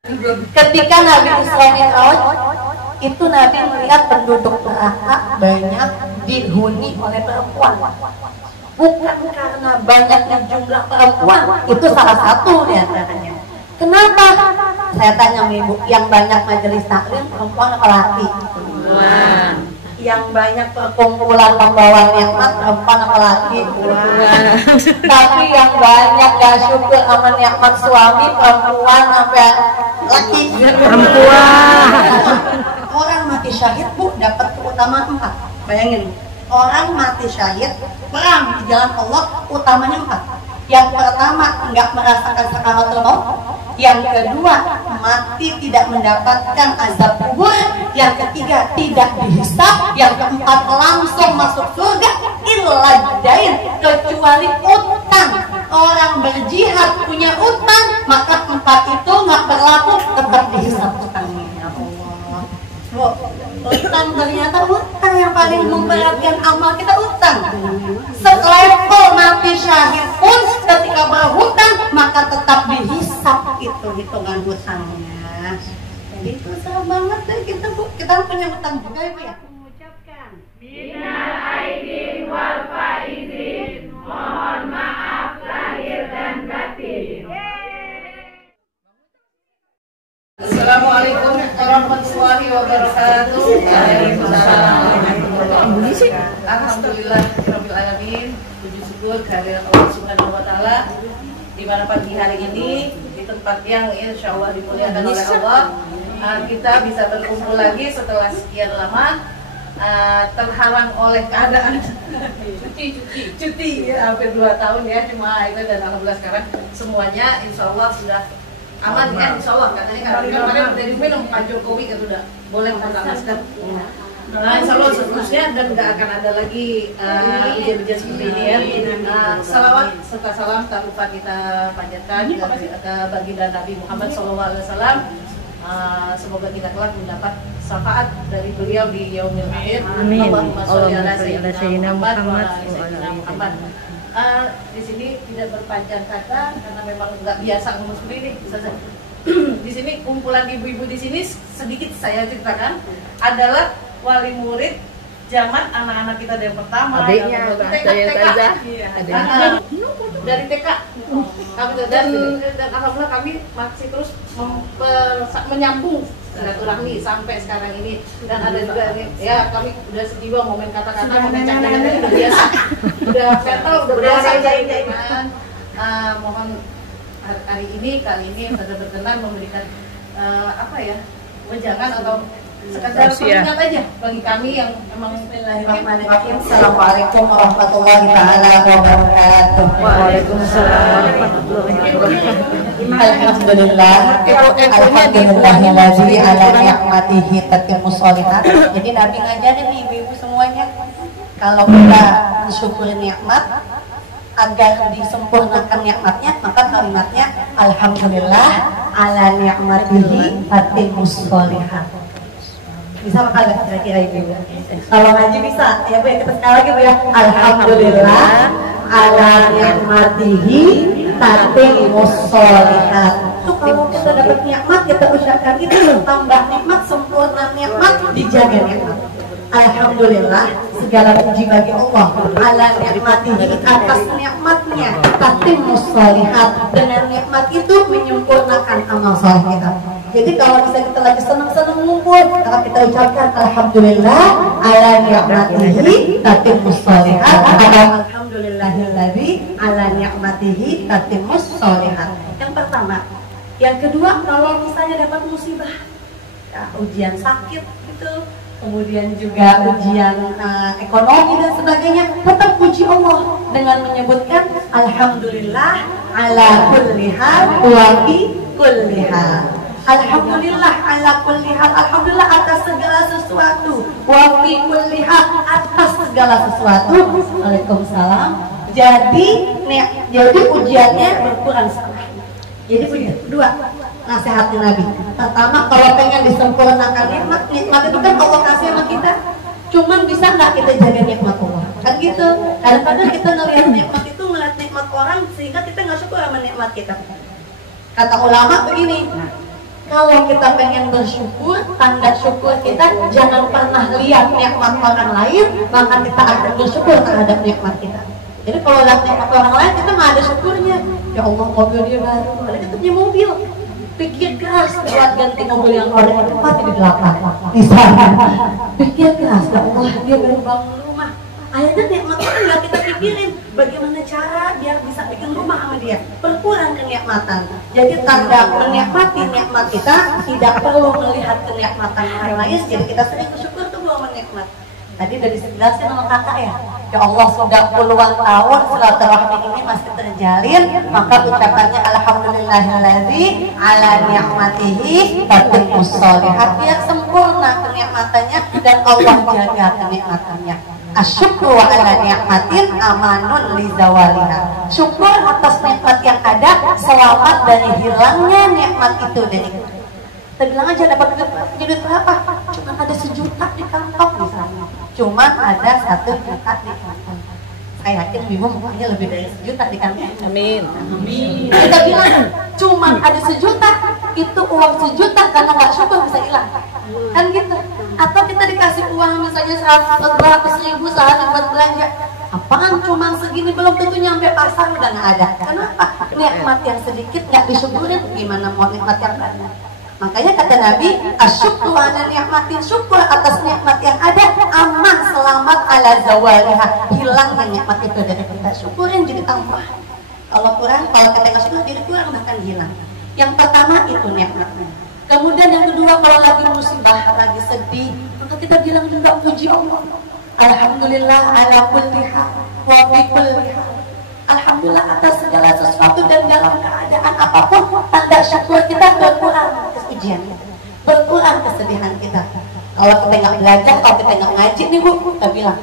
Ketika Nabi Isra Mi'raj itu Nabi melihat penduduk neraka banyak dihuni oleh perempuan. Bukan karena banyaknya jumlah perempuan, itu salah satu di antaranya. Kenapa? Saya tanya ibu, yang banyak majelis taklim perempuan atau laki? Yang banyak perkumpulan pembawa nikmat perempuan atau laki? Tapi yang banyak gak syukur sama nikmat suami perempuan apa laki? Perempuan. Orang mati syahid bu dapat keutamaan 4. Bayangin, orang mati syahid perang di jalan Allah utamanya 4. Yang pertama nggak merasakan sakaratul maut. Yang kedua mati tidak mendapatkan azab kubur. Yang ketiga tidak dihisab. Yang keempat langsung masuk surga illa dain, kecuali utang. Orang berjihad punya utang, maka 4 itu nggak berlaku, tetap dihisab utangnya. Utang ternyata utang yang paling memberatkan amal kita, utang. Selevel mati syahid pun ketika berhutang maka tetap dihisap itu hitungan hutangnya. Jadi itu susah banget deh kita bu, kita punya hutang juga ya bu ya. Mengucapkan minal aidin wal faizin, mohon maaf lahir dan batin. Assalamualaikum warahmatullahi wabarakatuh. Alhamdulillah rabbil alamin. Puji syukur kehadirat Allah Subhanahu wa taala di mana pagi hari ini di tempat yang insyaallah dimuliakan oleh Allah, kita bisa berkumpul lagi setelah sekian lama, terhalang oleh keadaan cuti ya, hampir 2 tahun ya cuma itu, dan alhamdulillah sekarang semuanya insyaallah sudah aman kan, insyaallah katanya kan kemarin udah diminum Pak Jokowi kan udah boleh menggunakan masker. Nah insyaallah seterusnya dan nggak akan ada lagi ujian-ujian seperti ini ya. Salawat serta salam tak lupa kita panjatkan ke baginda Nabi Muhammad SAW. Semoga kita kelak mendapat syafaat dari beliau di yaumil akhir. Allahumma sholli ala sayyidina Muhammad wa ala ali Muhammad. Di sini tidak berpanjang kata karena memang nggak biasa ngomong seperti ini. Di sini kumpulan ibu-ibu di sini sedikit saya ceritakan adalah wali murid zaman anak-anak kita yang pertama, adiknya TK, dari TK dan alhamdulillah kami masih terus menyambung silaturahmi sampai sekarang ini, dan ada juga nih ya kami udah setiba momen kata-kata memecah dengan udah biasa, udah settle, udah biasa kan. Mohon kali ini pada berkenan memberikan apa ya, wejangan atau sekedar pengingat aja bagi kami yang memang. Bismillahirrahmanirrahim. Assalamualaikum warahmatullahi taala wabarakatuh. Waalaikumsalam warahmatullahi wabarakatuh. Alhamdulillah. Alhamdulillahilladzi ala ni'matihi tatimmus sholihat. Jadi Nabi ngajarin nih ibu-ibu semuanya, kalau kita mensyukuri nikmat agar disempurnakan nikmatnya, maka kalimatnya alhamdulillah ala ni'matihi tatimmus sholihat. Bisa makan nggak kira-kira ibu? Kalau ngaji bisa, ya bu ya, kita sekali lagi bu ya. Alhamdulillah ala ni'matihi tatimmus sholihat. Tuh kalau kita dapat nikmat kita ucapkan itu, tambah nikmat, sempurna nikmat, dijaga nikmat. Alhamdulillah segala puji bagi Allah ala ni'matihi, atas nikmatnya tatimmus sholihat. Dengan nikmat itu menyempurnakan amal saleh kita. Jadi kalau bisa kita lagi senang-senang ngumpul, maka kita ucapkan alhamdulillah ala ni'matihi tatimmus sholihat. Alhamdulillahilladzi ala ni'matihi tatimmus sholihat. Yang pertama. Yang kedua, kalau misalnya dapat musibah, ya, ujian sakit gitu, kemudian juga ujian ekonomi dan sebagainya, tetap puji Allah dengan menyebutkan alhamdulillah ala kulli hal wa fi kulli hal. Alhamdulillah ala kulli hal, alhamdulillah atas segala sesuatu, wa fi kulli hal, atas segala sesuatu. Waalaikumsalam. Jadi ujiannya berkurang setengah. Jadi punya dua nasihatnya Nabi. Pertama, kalau pengen disempurnakan nikmat itu kan Allah kasih sama kita. Cuman bisa nggak kita jaga nikmat Allah? Kan gitu. Kadang-kadang kita ngelihat nikmat itu, ngelihat nikmat orang sehingga kita nggak syukur sama nikmat kita. Kata ulama begini, Kalau kita pengen bersyukur, tanda syukur kita jangan pernah lihat nikmat orang lain, maka kita akan bersyukur terhadap nikmat kita. Jadi kalau lihat nikmat orang lain, kita nggak ada syukurnya. Ya Allah, mobil dia baru, padahal kita punya mobil. Pikir keras lewat ganti mobil yang orang itu mati di belakang. Misalnya, pikir keras, ya Allah, dia baru bangun rumah. Akhirnya nikmat itu nggak kita pikirin. Bagaimana cara biar bisa bikin rumah sama dia? Berkurang kenikmatan. Jadi tanda menikmati nikmat kita tidak perlu melihat kenikmatan orang lain. Jadi kita sering bersyukur tuh bahwa menikmat. Tadi udah dijelasin sama kakak ya. Ya Allah, sudah puluhan tahun silaturahmi ini masih terjalin, maka ucapannya alhamdulillahilladzi ala ni'matihi tatimmus sholihat, biar sempurna kenikmatannya dan Allah jaga kenikmatannya. Asyukru ala ni'matin amanun li zawaliha. Syukur atas nikmat yang ada, selamat dari hilangnya nikmat itu dari kita. Kita bilang aja dapat duit berapa? Cuma ada 1 juta di kantong misalnya. Cuma ada 1 juta di kantong. Saya yakin Ibu mukanya lebih dari 1 juta di kantong. Amin. Amin. Kita bilang cuma ada 1 juta, itu uang 1 juta karena nggak syukur bisa hilang. Kan gitu. Atau kita dikasih uang misalnya 100.000 sehari buat belanja. Apaan cuma segini, belum tentu nyampe pasar udah nggak ada. Kenapa? Nikmat yang sedikit nggak disyukurin, gimana mau nikmat yang banyak? Makanya kata Nabi, asyukru ala ni'matin, syukur atas nikmat yang ada, aman selamat ala zawaliha, hilangnya nikmat itu dari kita. Syukurin jadi tambah. Kalau kurang, kalau kita nggak syukur jadi kurang, bahkan hilang. Yang pertama itu nikmatnya. Kemudian yang kedua, kalau lagi musibah, lagi sedih, maka kita bilang juga puji Allah. Alhamdulillah ala kulli hal wa fi kulli hal. Alhamdulillah atas segala sesuatu dan dalam keadaan apapun, tanda syukur kita berkurang kesucian kita, berkurang kesedihan kita. Kalau kita nggak belajar, kalau kita nggak ngaji nih Bu, kita bilang,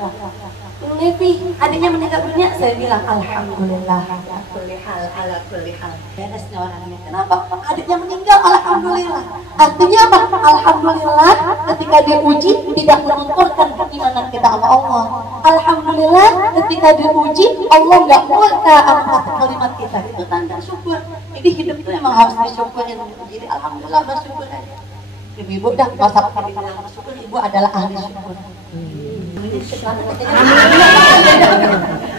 Nevi, adiknya meninggal dunia, saya bilang alhamdulillah ala kulli hal. Beresnya orangnya. Kenapa? Adiknya meninggal, alhamdulillah. Artinya apa? Alhamdulillah ketika diuji tidak melunturkan keimanan kita sama Allah. Alhamdulillah ketika diuji Allah nggak murka atas kalimat kita. Itu tanda syukur. Jadi hidup itu memang harus disyukurin. Jadi alhamdulillah bersyukur aja. Ibu-ibu dah masa dibilang bersyukur, ibu adalah ahli syukur.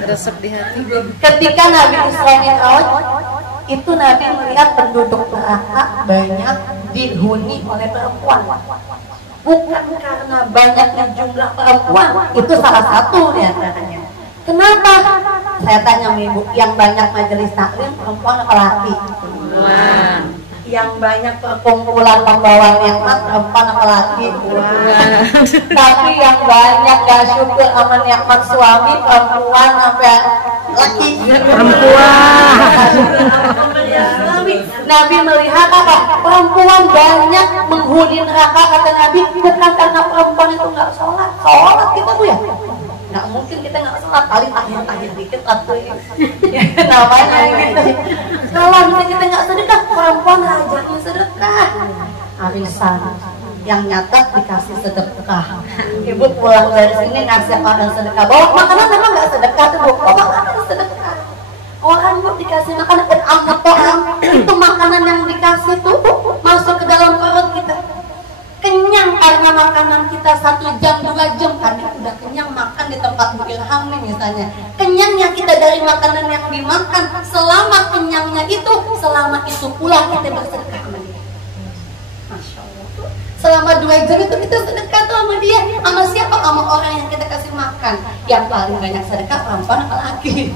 Resep di hati. Ketika Nabi Isra Mi'raj itu Nabi melihat penduduk neraka banyak dihuni oleh perempuan. Bukan karena banyaknya jumlah perempuan, itu salah satu di antaranya. Kenapa? Saya tanya ibu, yang banyak majelis taklim perempuan atau laki? Yang banyak perkumpulan membawa nikmat perempuan atau laki? Tapi yang banyak gak syukur sama nikmat suami perempuan sampai laki? Perempuan. Nabi melihat apa? Perempuan banyak menghuni neraka, kata Nabi, bukan karena perempuan itu nggak sholat. Sholat kita Bu ya? Nggak mungkin kita nggak sholat, paling tahir dikit atau namanya gitu. Kalau misalnya kita nggak sedekah, perempuan rajanya sedekah. Arisan yang nyatet dikasih sedekah. Ibu pulang dari sini ngasih orang sedekah. Bawa makanan memang nggak sedekah tuh Bu. Bawa makanan sedekah. Orang Bu dikasih makanan orang itu makanan yang dikasih tuh masuk ke dalam perut kita. Kenyang karena makanan kita 1 jam 2 jam kan udah kenyang makan di tempat Bu Ilham nih misalnya. Kenyangnya kita dari makanan yang dimakan, selama kenyangnya itu, selama itu pula kita bersedekah sama dia. Masya Allah. Selama 2 jam itu kita sedekah tuh sama dia. Sama siapa? Sama orang yang kita kasih makan. Yang paling banyak sedekah perempuan apa laki?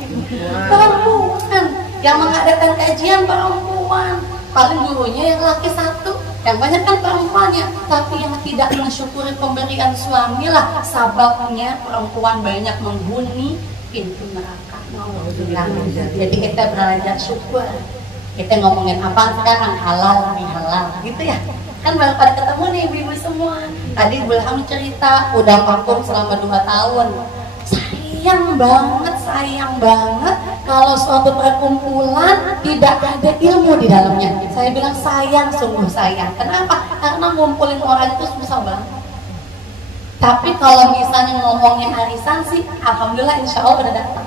Perempuan. Yang mengadakan kajian perempuan. Paling gurunya yang laki 1. Yang banyak kan perempuannya, tapi yang tidak mensyukuri pemberian suami lah sababnya perempuan banyak menghuni pintu neraka. Jadi kita belajar syukur. Kita ngomongin apa sekarang, halal bihalal gitu ya. Kan baru pada ketemu nih ibu-ibu semua. Tadi Bu Ilham cerita udah vakum selama 2 tahun. Sayang banget kalau suatu perkumpulan tidak ada ilmu di dalamnya. Saya bilang sayang, sungguh sayang. Kenapa? Karena ngumpulin orang itu susah banget. Tapi kalau misalnya ngomongin arisan sih, alhamdulillah insya Allah udah datang.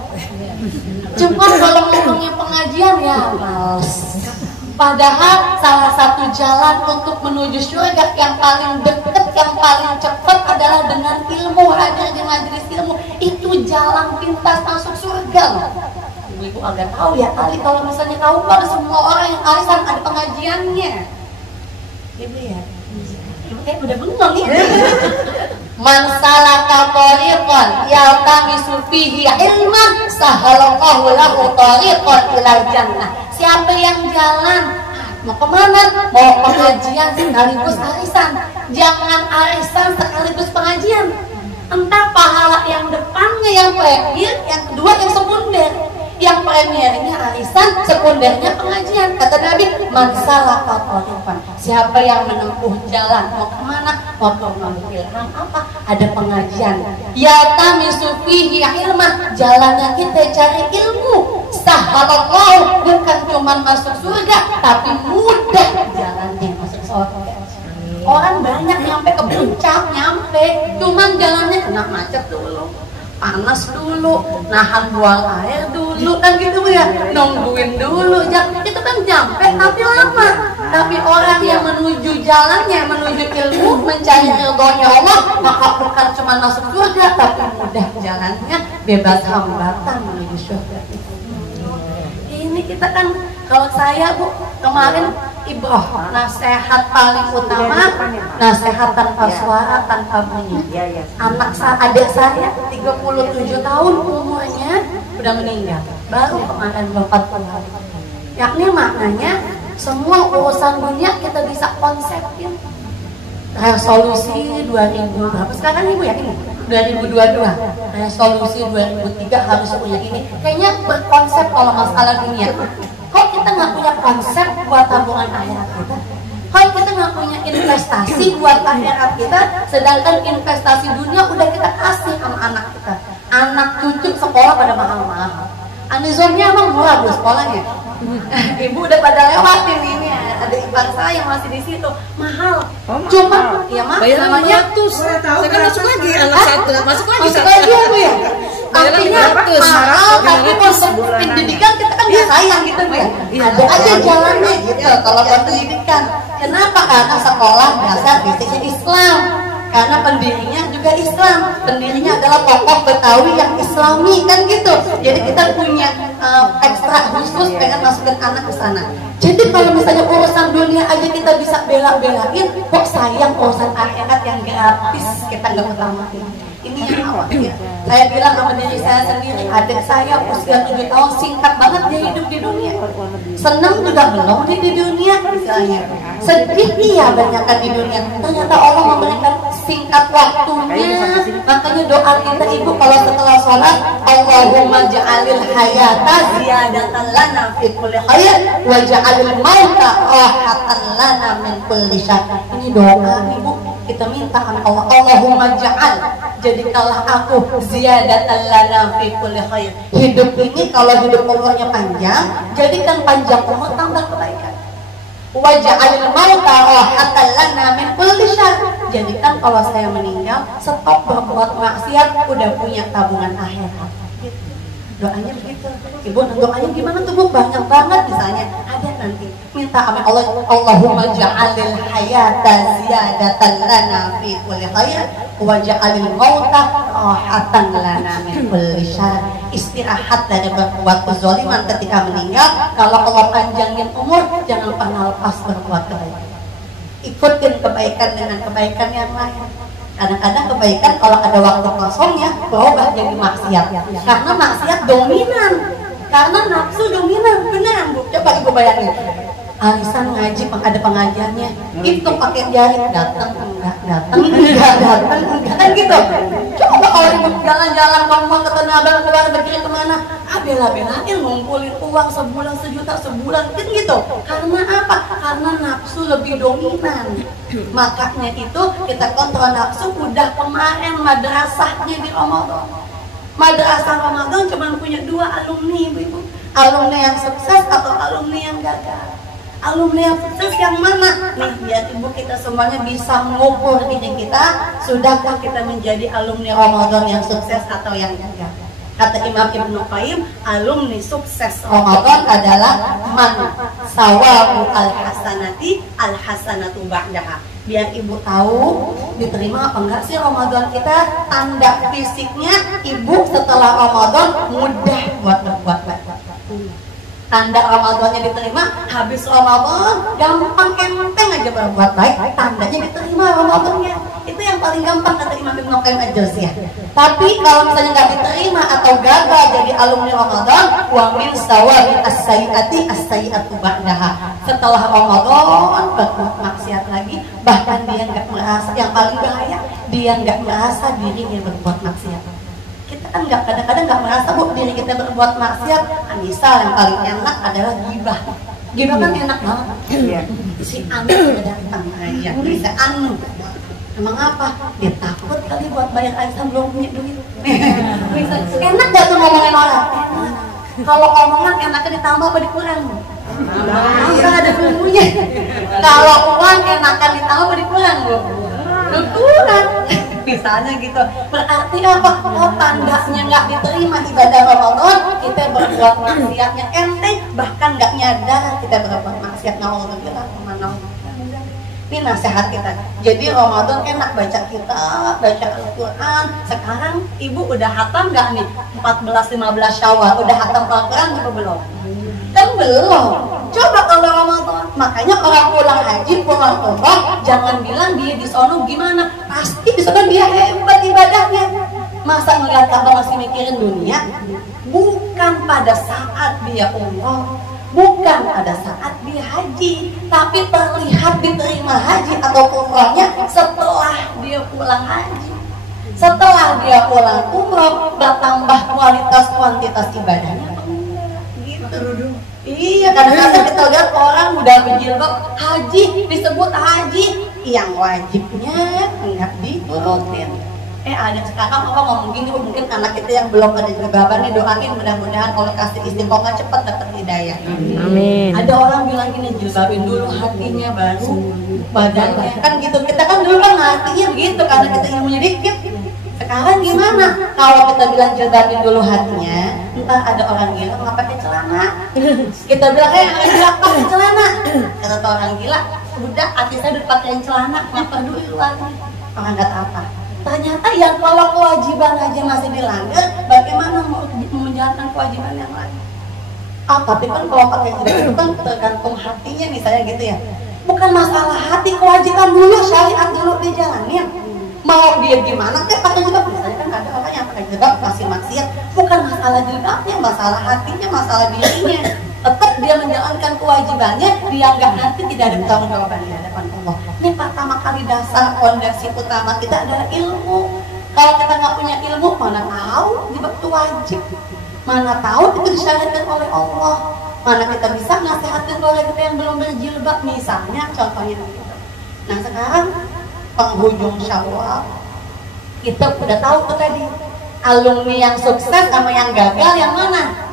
Cuma kalau ngomongin pengajian ya males. Padahal salah satu jalan untuk menuju surga yang paling dekat, yang paling cepat adalah dengan ilmu, hadir di majelis ilmu. Itu jalan pintas masuk surga loh. Ibu agak tahu ya kali kalau misalnya tahu pada semua orang yang arisan ada pengajiannya. Ibu ya, ibu kayak udah bengong nih. Man salaka tariqan yaltamisu fihi ilman sahalallahu lahu tariqan ilal jannah. Siapa yang jalan mau kemana? Mau pengajian sekaligus arisan. Jangan arisan sekaligus pengajian. Entah pahala yang depannya yang premier, yang kedua yang sekunder. Yang premiernya arisan, sekundernya pengajian. Kata Nabi, man salaka tariqan. Siapa yang menempuh jalan mau kemana? Mau ke ilham apa? Ada pengajian. Yaltamisu fihi ilman. Jalannya kita cari ilmu. Sahalallahu, bukan cuma masuk surga, tapi mudah jalannya masuk surga. Orang banyak nyampe ke puncak, nyampe, cuman jalannya kena macet dulu, panas dulu, nahan buang air dulu, kan gitu ya, nungguin dulu, itu kan nyampe tapi lama. Tapi orang yang menuju jalannya, menuju ilmu, mencari ridhonya Allah, maka bukan cuma masuk surga, tapi mudah jalannya, bebas hambatan menuju surga. Ini kita kan, kalau saya Bu, kemarin Ibroh, nasihat paling utama, nasihat tanpa suara, tanpa bunyi. Adik saya 37 tahun umurnya udah meninggal, baru kemarin 40 hari. Yakni maknanya semua urusan dunia kita bisa konsepin. Resolusi 2000 berapa sekarang Ibu ya ini? 2022. Resolusi 2003 harus punya ini. Kayaknya berkonsep kalau masalah dunia. Kok kita nggak punya konsep buat tabungan akhirat kita? Kok kita nggak punya investasi buat akhirat kita? Sedangkan investasi dunia udah kita kasih sama anak kita. Anak cucu sekolah pada mahal-mahal. Anizomnya emang murah Bu sekolahnya. Ibu udah pada lewatin ini, ada ipar saya masih di situ, mahal. Cuma ya mah namanya saya kan masuk lagi anak satu, masuk lagi ya Bu ya. Artinya mahal, tapi konsep pendidikan kita kan nggak sayang gitu Bu ya. Ada aja jalannya gitu kalau buat pendidikan. Kenapa? Karena sekolah dasar basicnya Islam. Karena pendirinya juga Islam, pendirinya adalah tokoh Betawi yang Islami kan gitu. Jadi kita punya ekstra khusus pengen masukin anak ke sana. Jadi kalau misalnya urusan dunia aja kita bisa bela-belain, kok sayang urusan akhirat yang gratis kita nggak utamain. Ini yang khawatir. Saya bilang sama diri saya sendiri, adik saya usia 7 tahun singkat banget dia hidup di dunia. Senang juga belum di dunia misalnya. Sedih iya banyakkan di dunia. Ternyata Allah memberikan singkat waktunya. Makanya doa kita Ibu kalau setelah sholat, Allahumma ja'alil hayata ziyadatan lana fi kulli khair wa ja'alil mauta rahatan lana min kulli syarr. Ini doa Ibu kita minta sama Allah, Allahumma ja'al, jadikanlah aku ziyadatan lana fi kulli khair. Hidup ini kalau hidup umurnya panjang, jadikan panjang umur tambah kebaikan. Wa ja'alil mauta rahatan lana min kulli syarr. Jadikan kalau saya meninggal, stop berbuat maksiat, udah punya tabungan akhirat. Doanya begitu. Ibu doanya gimana tuh Bu? Banyak banget misalnya. Ada nanti minta sama Allah, Allahumma ja'alil hayata ziyadatan lana fi kulli khair wa ja'alil mauta rahatan lana min kulli syarr. Istirahat dari berbuat kezaliman ketika meninggal. Kalau Allah panjangin umur, jangan pernah lepas berbuat kebaikan. Ikutin kebaikan dengan kebaikan yang lain. Kadang-kadang kebaikan kalau ada waktu kosongnya berubah jadi maksiat. Karena maksiat dominan. Karena nafsu dominan. Beneran Bu, coba Ibu bayangin. Arisan ngaji, ada pengajiannya, itu pakai jari, datang enggak, kan gitu. Coba kalau Ibu jalan-jalan ngomong ke Tanah Abang, keluar negeri kemana, bela-belain ngumpulin uang sebulan, sejuta sebulan, kan gitu. Karena apa? Karena nafsu lebih dominan. Makanya itu kita kontrol nafsu. Udah kemarin madrasahnya di Ramadan. Madrasah Ramadan cuma punya 2 alumni Ibu. Alumni yang sukses atau alumni yang gagal. Alumni yang sukses yang mana? Nih biar Ibu kita semuanya bisa mengukur diri kita, sudahkah kita menjadi alumni Ramadan yang sukses atau yang gagal. Kata Imam Ibnu Qayyim, alumni sukses Ramadan adalah man sawabu al-hasanati al-hasanatu ba'daha. Biar ibu tahu diterima apa enggak sih Ramadan kita. Tanda fisiknya ibu setelah Ramadan mudah buat berbuat baik. Tanda Ramadannya diterima, habis Ramadan gampang enteng aja berbuat baik, tandanya diterima Ramadannya. Itu yang paling gampang kata Imam Ibnu Qayyim al-Jauziyah. Tapi kalau misalnya nggak diterima atau gagal jadi alumni Ramadan, wa min sawabi as-sayyi'ati as-sayyi'atu ba'daha. Setelah Ramadan berbuat maksiat lagi, bahkan dia nggak merasa, yang paling bahaya dia nggak merasa dirinya berbuat maksiat. Kita kan kadang-kadang nggak merasa bu diri kita berbuat maksiat. Misal yang paling enak adalah gibah. Gibah kan enak banget. Si Anu udah datang aja, bisa Anu. Emang apa? Dia takut kali buat bayar Aisyah belum punya duit. Enak gak tuh ngomongin orang? Kalau omongan enaknya ditambah apa dikurang? Nggak ada ilmunya. Kalau uang enakan ditambah apa dikurang bu? Kurang. Misalnya gitu. Berarti apa? Oh tandanya nggak diterima ibadah Ramadan, kita berbuat maksiatnya enteng, bahkan nggak nyadar kita berbuat maksiat. Nauzubillah mana? Ini nasihat kita. Jadi Ramadan enak baca kitab, baca Al-Quran. Sekarang ibu udah hatam nggak nih? 14-15 Syawal udah hatam Al-Quran apa belum? Kan belum. Coba kalau Ramadan. Makanya orang pulang haji, pulang umrah, jangan bilang dia di sono gimana. Pasti di sono dia hebat ibadahnya. Masa ngeliat Ka'bah masih mikirin dunia? Bukan pada saat dia umrah, bukan pada saat dia haji, tapi terlihat diterima haji atau umrahnya setelah dia pulang haji. Setelah dia pulang umrah, bertambah kuantitas ibadahnya. Gitu. Iya, kadang-kadang kita lihat orang udah berjilbab haji, disebut haji, yang wajibnya nggak diturutin. Ada sekarang orang ngomong gini, mungkin anak kita yang belum ada jilbaban nih, doain mudah-mudahan kalau kasih istiqomah cepat dapat hidayah. Amin. Ada orang bilang gini, jilbabin dulu hatinya baru badannya. Kan gitu, kita kan dulu kan hatinya begitu karena kita ilmunya dikit. Sekarang gimana? Kalau kita bilang jilbabin dulu hatinya, entah ada orang gila nggak pakai celana. Kita bilang orang gila pakai celana. Kata orang gila, udah hati saya udah pakai celana, ngapa dulu luarnya? Orang nggak tahu apa. Ternyata yang kalau kewajiban aja masih dilanggar, bagaimana mau menjalankan kewajiban yang lain? Tapi kan kalau pakai jilbab itu kan tergantung hatinya misalnya gitu ya. Bukan masalah hati, kewajiban dulu, syariat dulu dijalanin. Mau dia gimana kan pakai jilbab, misalnya kan ada orang yang pakai jilbab masih maksiat. Bukan masalah jilbabnya, masalah hatinya, masalah dirinya. Tetap dia menjalankan kewajibannya, dia nggak nanti tidak ada tanggung jawab di hadapan Allah. Ini pertama kali dasar fondasi utama kita adalah ilmu. Kalau kita nggak punya ilmu, mana tahu jilbab itu wajib, mana tahu itu disyariatkan oleh Allah, mana kita bisa nasihatin keluarga kita yang belum berjilbab misalnya, contohnya. Nah sekarang penghujung Syawal, kita udah tahu tuh tadi alumni yang sukses sama yang gagal yang mana.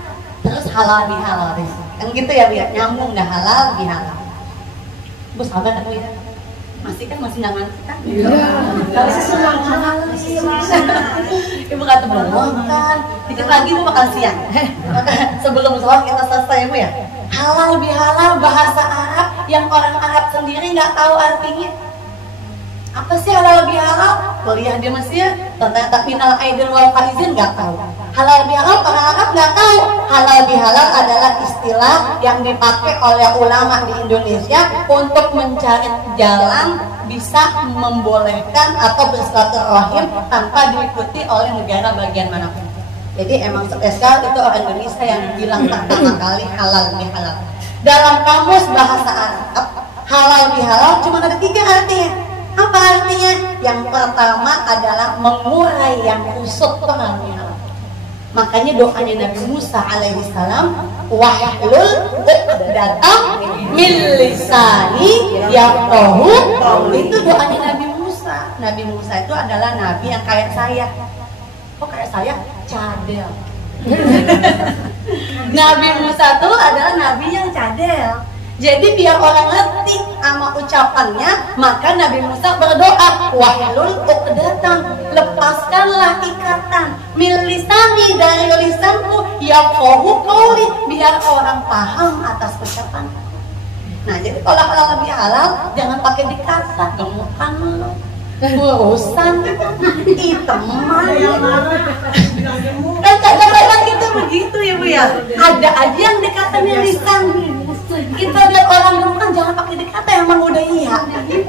Terus halal bihalal kan gitu ya biar nyambung, dah halal bihalal. Bu sabar aku ya, masih nggak ngantuk kan? Iya. Kalau sesuatu halal ibu kata belum kan, dikit lagi ibu bakal siang. Sebelum sholat kita selesai bu ya. Halal bihalal bahasa Arab yang orang Arab sendiri nggak tahu artinya. Apa sih halal bihalal? Kuliah di Mesir, ternyata minal aidin wal faizin nggak tahu. Halal bihalal orang Arab nggak tahu. Halal bihalal adalah istilah yang dipakai oleh ulama di Indonesia untuk mencari jalan bisa membolehkan atau bersilaturahim tanpa diikuti oleh negara bagian manapun. Jadi emang spesial itu orang Indonesia yang bilang pertama kali halal bihalal. Dalam kamus bahasa Arab, halal bihalal cuma ada 3 artinya. Apa artinya? Yang pertama adalah mengurai yang kusut itu halal bihalal. Makanya doanya Nabi Musa alaihi salam, wahlul 'uqdatam min lisani yafqahu qawli. Itu doanya Nabi Musa. Nabi Musa itu adalah nabi yang kayak saya. Kok kayak saya? Cadel. Nabi Musa itu adalah nabi yang cadel. Jadi biar orang ngerti sama ucapannya, maka Nabi Musa berdoa, wahlul uqdatan, lepaskanlah ikatan min lisani, dari lisanku, yafqahu qawli, biar orang paham atas ucapan. Nah, jadi kalau halal lebih halal, jangan pakai dikata, gemukan lu, urusan iteman. Kan kadang-kadang kita begitu ya Bu ya. Ada aja yang dikatanya lisan. Kita lihat orang dulu kan jangan pakai dikata, emang udah iya.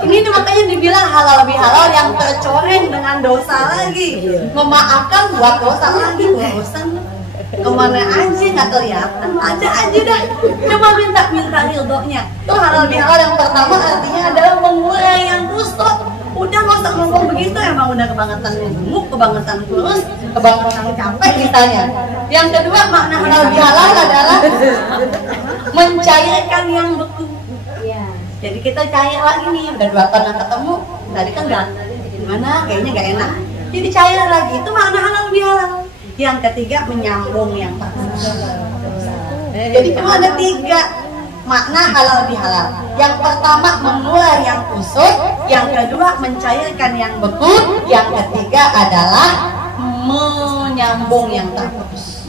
Ini makanya dibilang halal lebih halal, yang tercoreng dengan dosa lagi, memaafkan buat dosa lagi, urusan kemana aja nggak kelihatan, ada aja dah. Coba minta ridhonya. Itu halal lebih halal yang pertama artinya adalah mengurai yang kusut. Udah nggak usah ngomong begitu, emang udah kebangetan gemuk, kebangetan kurus, kebangetan capek misalnya. Yang kedua, makna halal lebih halal adalah mencairkan yang beku. Jadi kita cair lagi nih, udah 2 tahun ketemu, tadi kan nggak gimana, kayaknya nggak enak. Jadi cair lagi, itu makna halal lebih halal. Yang ketiga, menyambung yang putus. Jadi cuma ada 3 makna halal lebih halal. Yang pertama, mengurai yang kusut. Yang kedua, mencairkan yang beku. Yang ketiga adalah menyambung yang terputus.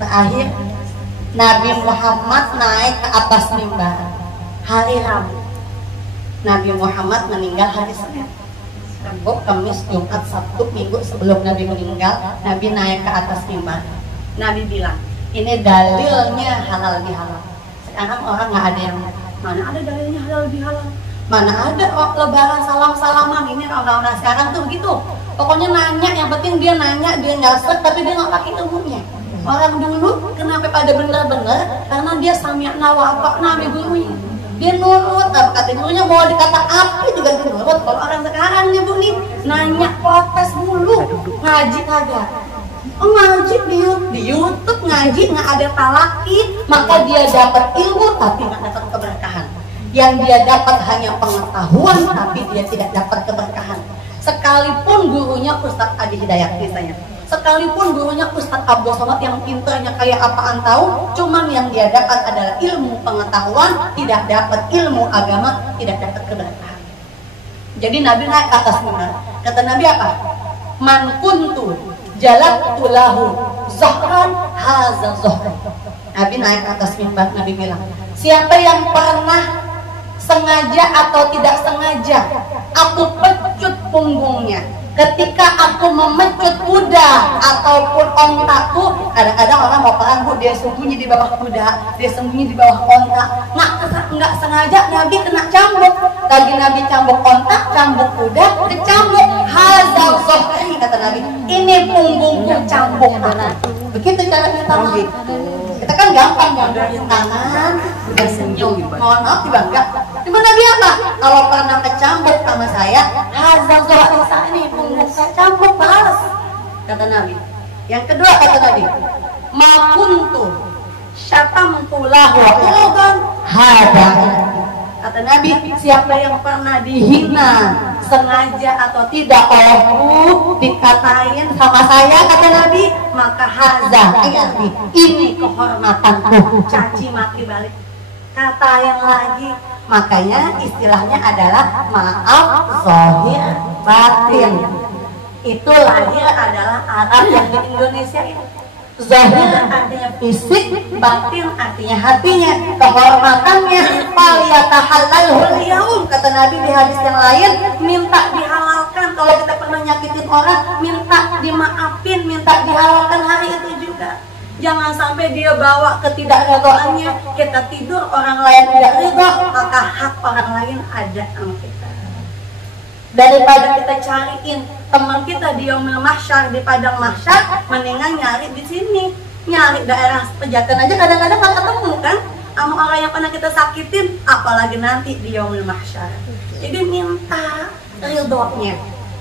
Terakhir, Nabi Muhammad naik ke atas mimbar hari Rabu. Nabi Muhammad meninggal hari Senin. Rabu, Kamis, Jumat, Sabtu, Minggu sebelum Nabi meninggal, Nabi naik ke atas mimbar. Nabi bilang, ini dalilnya halal lebih halal. Sekarang orang nggak ada yang, mana ada dalilnya halal lebih halal, mana ada lebaran salam-salaman. Ini orang-orang sekarang tuh begitu, pokoknya nanya, yang penting dia nanya, dia nggak sek, tapi dia nggak pakai ilmunya. Orang dulu kenapa pada bener-bener, karena dia sami'na wa ata'na sama gurunya, dia nurut. Kata gurunya mau dikata apa juga dia nurut. Kalau orang sekarang nih Bu nih, nanya protes dulu, ngaji kagak. Ngaji di YouTube ngaji nggak ada talaki, maka dia dapat ilmu tapi nggak dapat keberkahan. Yang dia dapat hanya pengetahuan tapi dia tidak dapat keberkahan. Sekalipun gurunya Ustadz Adi Hidayat misalnya, sekalipun gurunya Ustadz Abdul Somad yang pintarnya kayak apaan tahu, cuman yang dia dapat adalah ilmu pengetahuan, tidak dapat ilmu agama, tidak dapat keberkahan. Jadi Nabi naik ke atas mimbar. Kata Nabi apa? Man kuntu jalatu lahu zahran haza zahran. Nabi naik ke atas mimbar, Nabi bilang, siapa yang pernah sengaja atau tidak sengaja aku pecut punggungnya ketika aku memecut kuda ataupun ontaku. Kadang-kadang orang mau perang Bu, dia sembunyi di bawah kuda, dia sembunyi di bawah onta. Nggak sengaja Nabi kena cambuk. Lagi Nabi cambuk onta, cambuk kuda, kecambuk hazal zohri, kata Nabi, ini punggungku cambuk. Begitu cara kita maaf. Kita kan gampang ngondorin tangan, udah senyum, mohon maaf dibangga. Cuma Nabi apa? Kalau pernah kecambuk sama saya, hazal zohri, ini punggung saya cambuk, balas, kata Nabi. Yang kedua kata Nabi, makuntu syatamtu lahu qulban hada. Kata Nabi, siapa yang pernah dihina sengaja atau tidak olehku, dikatain sama saya, kata Nabi, maka haza, ini kehormatanku, caci maki balik. Kata yang lagi, makanya istilahnya adalah maaf zahir batin. Itu lahir adalah Arab yang di Indonesia ini. Zahir artinya fisik, batin artinya hatinya, kehormatannya. Faliyatahallalhul yaum, kata Nabi di hadis yang lain, minta dihalalkan. Kalau kita pernah nyakitin orang, minta dimaafin, minta dihalalkan hari itu juga. Jangan sampai dia bawa ketidakredoannya, kita tidur orang lain tidak ridho, maka hak orang lain ada sama kita. Daripada kita cariin teman kita di yaumil mahsyar, di padang mahsyar, mendingan nyari di sini, nyari daerah Pejaten aja kadang-kadang nggak ketemu kan sama orang yang pernah kita sakitin, apalagi nanti di yaumil mahsyar. Jadi minta ridhonya.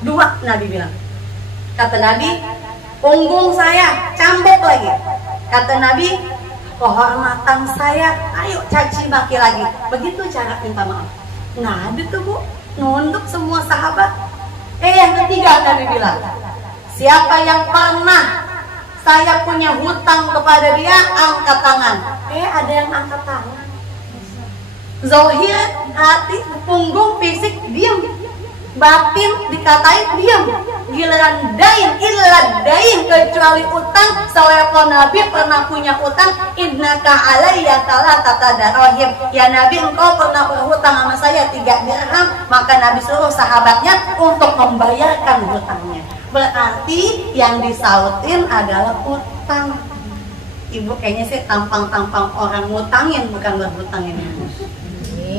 2 Nabi bilang, kata Nabi, punggung saya cambuk lagi. Kata Nabi, kehormatan saya, ayo caci maki lagi. Begitu cara minta maaf. Nah, itu Bu, nunduk semua sahabat. Yang ketiga Nabi bilang, siapa yang pernah saya punya hutang kepada dia, angkat tangan. Ada yang angkat tangan. Zohir, hati, punggung, fisik, diam. Batin dikatain diam. Giliran dain, illa dain, kecuali utang. Selevel Nabi pernah punya utang. Innaka alayya salatata darahim. Ya Nabi, engkau pernah berhutang sama saya 3 dirham. Maka Nabi suruh sahabatnya untuk membayarkan hutangnya. Berarti yang disautin adalah utang. Ibu kayaknya sih tampang-tampang orang ngutangin, bukan berhutangin.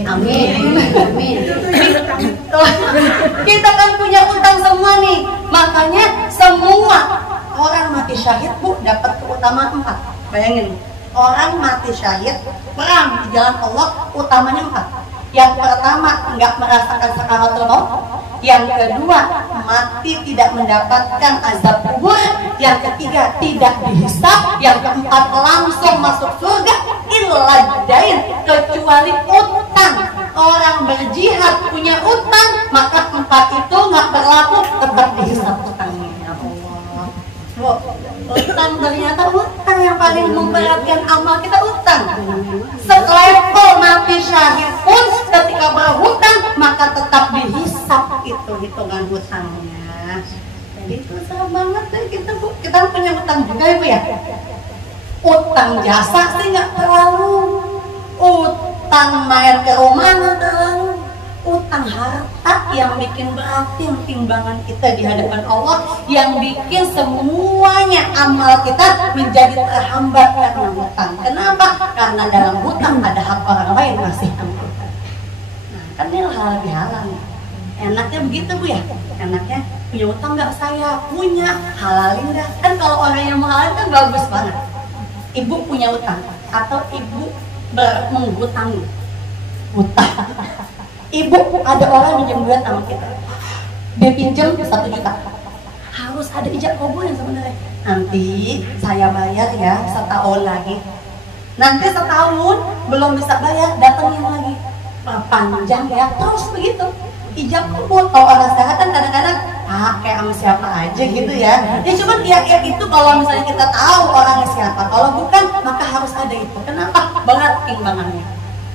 Amin. Amin. Kita kan punya utang semua nih. Makanya semua orang mati syahid Bu dapat keutamaan 4. Bayangin, orang mati syahid perang di jalan Allah utamanya 4. Yang pertama nggak merasakan sakaratul maut. Yang kedua mati tidak mendapatkan azab kubur. Yang ketiga tidak dihisab. Yang keempat langsung masuk surga. Illa dain, kecuali utang. Orang berjihad punya utang, maka 4 itu nggak berlaku, tetap dihisab utangnya. Ya Allah. Utang ternyata utang yang paling memberatkan amal kita, utang. Selevel mati syahid pun ketika berhutang maka tetap dihisab itu hitungan hutangnya. Jadi itu susah banget deh kita Bu. Kita punya utang juga ya Bu ya. Utang jasa sih nggak terlalu. Utang main ke rumah nggak terlalu. Utang harta yang bikin beratin timbangan kita di hadapan Allah, yang bikin semuanya amal kita menjadi terhambat karena hutang. Kenapa? Karena dalam hutang ada hak orang lain masih kita. Nah, kan ini hal bihalal. Enaknya begitu Bu ya. Enaknya punya utang nggak saya punya, halalin dah. Kan kalau orang yang menghalalin kan bagus banget. Ibu punya utang atau ibu menghutangi utang. Ibu ada orang minjem duit sama kita, dia pinjam 1 juta, harus ada ijab kabul yang sebenarnya. Nanti saya bayar ya setahun lagi. Nanti setahun belum bisa bayar, datangin lagi, panjang ya, terus begitu. Ijab kabul. Kalau orang sehat kan kadang-kadang kayak sama siapa aja gitu ya. Ya cuman ya itu kalau misalnya kita tahu orangnya siapa. Kalau bukan maka harus ada itu. Kenapa? Berat timbangannya.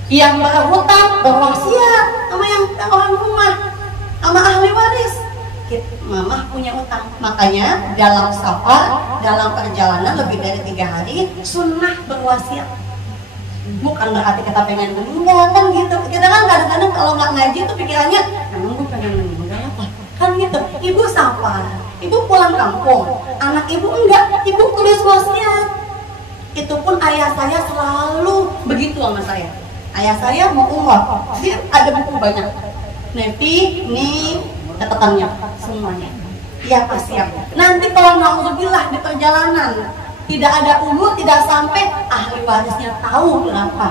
Yang berhutang berwasiat sama yang orang rumah, sama ahli waris. Mama punya utang, makanya dalam safar, dalam perjalanan lebih dari 3 hari sunnah berwasiat. Bukan berarti kita pengen meninggal kan gitu. Kita kan kadang-kadang kalau nggak ngaji tuh pikirannya, emang gue pengen meninggal apa? Kan gitu. Ibu safar, ibu pulang kampung, anak ibu enggak, ibu tulis wasiat. Itu pun ayah saya selalu begitu sama saya. Ayah saya mau umroh, dia ada buku banyak. Nevi, nih catatannya semuanya. Iya Pak siap. Nanti kalau na'udzubillah di perjalanan tidak ada umur, tidak sampai ahli warisnya tahu berapa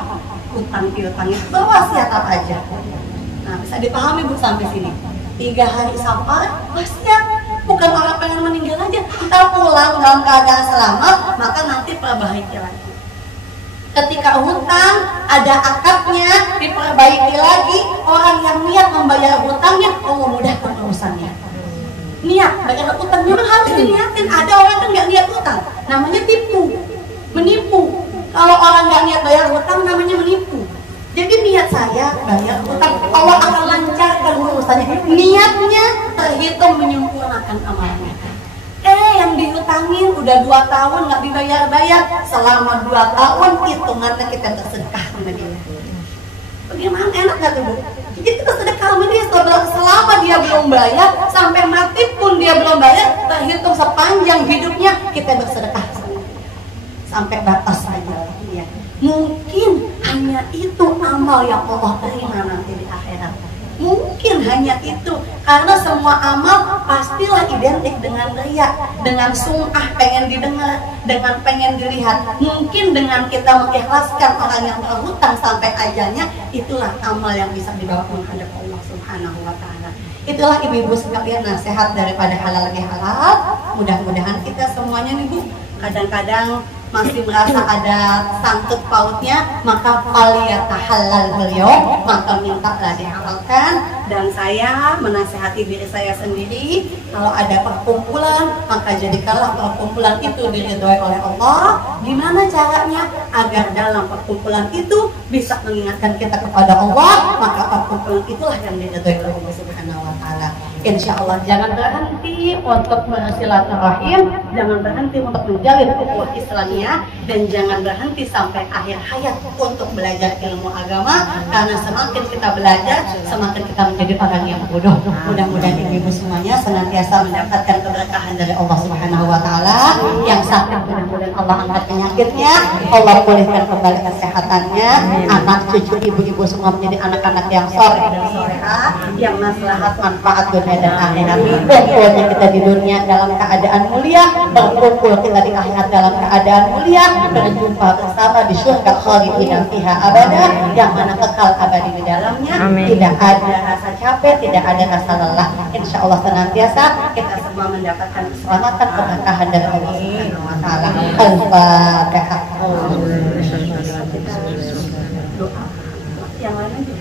utang piutangnya, berwasiat apa aja. Nah bisa dipahami Bu sampai sini. 3 hari safar wasiat, bukan orang pengen meninggal aja. Kita pulang dalam keadaan selamat, maka nanti perbaiki lagi. Ketika hutang ada akadnya, diperbaiki lagi. Orang yang niat membayar hutangnya, Allah mudahkan urusannya. Niat bayar hutang memang harus diniatin. Ada orang kan nggak niat hutang, namanya tipu, menipu. Kalau orang nggak niat bayar hutang namanya menipu. Jadi niat saya bayar hutang, Allah akan lancarkan urusannya. Niatnya terhitung menyempurnakan amalnya. Yang dihutangin udah 2 tahun nggak dibayar-bayar, selama 2 tahun hitungannya kita bersedekah sama dia. Bagaimana enak nggak tuh Bu? Jadi kita sedekah sama dia selama dia belum bayar, sampai mati pun dia belum bayar, terhitung sepanjang hidupnya kita bersedekah sama dia. Sampai batas saja ya. Mungkin hanya itu amal yang Allah terima nanti di akhirat. Mungkin hanya itu, karena semua amal pastilah identik dengan riya, dengan sum'ah pengen didengar, dengan pengen dilihat. Mungkin dengan kita mengikhlaskan orang yang berhutang sampai ajalnya, itulah amal yang bisa dibawa menghadap Allah Subhanahu wa Ta'ala. Itulah ibu-ibu sekalian nasihat daripada halal bihalal. Mudah-mudahan kita semuanya nih Bu, kadang-kadang masih merasa ada sangkut pautnya, maka faliyatahallal beliau, maka mintalah dihalalkan. Dan saya menasehati diri saya sendiri, kalau ada perkumpulan, maka jadikanlah perkumpulan itu diridhoi oleh Allah. Gimana caranya agar dalam perkumpulan itu bisa mengingatkan kita kepada Allah, maka perkumpulan itulah yang diridhoi oleh Allah Subhanahu wa taala. Insya Allah jangan berhenti untuk bersilaturahim, jangan berhenti untuk menjalin ukhuwah Islamiyah, dan jangan berhenti sampai akhir hayat untuk belajar ilmu agama. Karena semakin kita belajar, semakin kita menjadi orang yang bodoh. Mudah-mudahan ibu-ibu semuanya senantiasa mendapatkan keberkahan dari Allah Subhanahu wa taala. Yang sakit mudah-mudahan Allah angkat penyakitnya, Allah pulihkan kembali kesehatannya. Anak cucu ibu-ibu semua menjadi anak-anak yang soleh dan soleha, yang maslahat manfaat dunia dan akhirat. Berkumpulnya kita di dunia dalam keadaan mulia, berkumpul kita di akhirat dalam keadaan mulia, berjumpa bersama di surga khalidina fiha abada, yang mana kekal abadi di dalamnya. Amin. Tidak ada rasa capek, tidak ada rasa lelah. Insya Allah senantiasa kita semua mendapatkan keselamatan, keberkahan dari Allah Subhanahu wa taala. Al-Fatihah. Doa yang lain aja.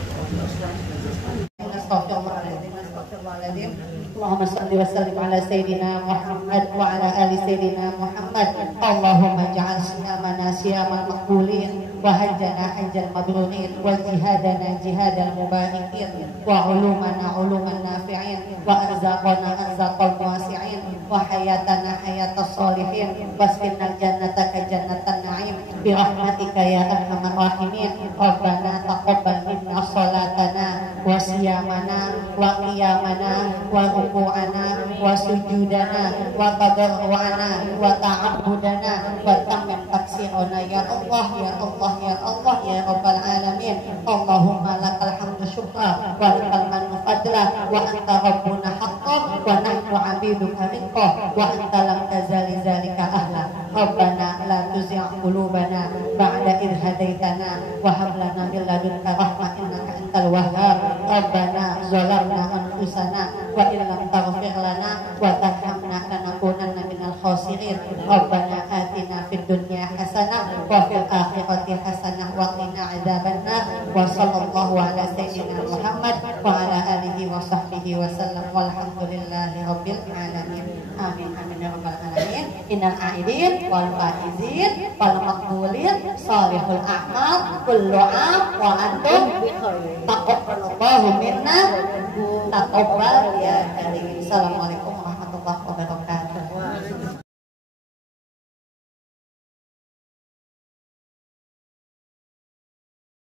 Astagfirullahaladzim. Allahumma salli wa sallim ala Sayyidina Muhammad wa ala ali Sayyidina Muhammad. Allahumma ja'al siyamana siyamal maqbulin, wa hajjana hajjal mabrurin, wa jihadana jihadal mubarikin, wa ulumana uluman nafi'in, wa arzaqana arzaqal muwasi'in, wa hayatana hayatas solihin, wa askinal jannataka jannatan na'im, bi rahmatika ya arhamar rahimin. Rabbana taqabbal minna salatana wa siyamana wa qiyamana wa ruku'ana wa sujudana wa tadarru'ana wa ta'abudana wa tamam taksirana ya Allah ya Allah ya Allah ya Rabbal alamin. Allahumma lakal hamdu syukra wa lakal mannu fadla, wa anta rabbuna haqqan wa nahnu abiduka rizqa, wa anta lam tazali zalika ahla. Rabbana la tuzigh qulubana ba'da idh hadaitana wa hab lana min ladunka rahmah innaka antal wahhab. Rabbana zalamna anfusana wa illam taghfir lana wa tarhamna lanakunanna minal khasirin. Rabbana atina fid dunya hasanah wa fil akhirati hasanah wa qina adzabannar. Wa sallallahu ala sayyidina Muhammad wa ala alihi wa sahbihi wa sallam, walhamdulillahi rabbil alamin. Amin amin ya rabbal alamin. Innal aidin wal faizin wal maqbulin salihul a'mal kullu 'am wa antum bi khair. Taqabbalallahu minna taqabbal ya karim. Assalamualaikum warahmatullahi wabarakatuh.